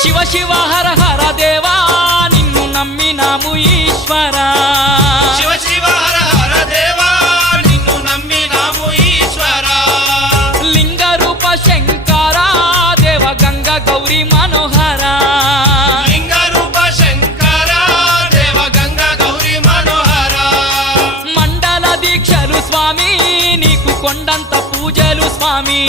శివ శివ హర హర దేవా నిన్ను నమ్మినాము ఈశ్వరా శివ శివ హర హర దేవా నిన్ను నమ్మినాము ఈశ్వరా లింగ రూప శంకరా దేవ గంగ గౌరీ మనోహరా లింగ రూప శంకరా దేవ గంగ గౌరీ మనోహరా మండల దీక్షలు స్వామి నీకు కొండంత పూజలు స్వామి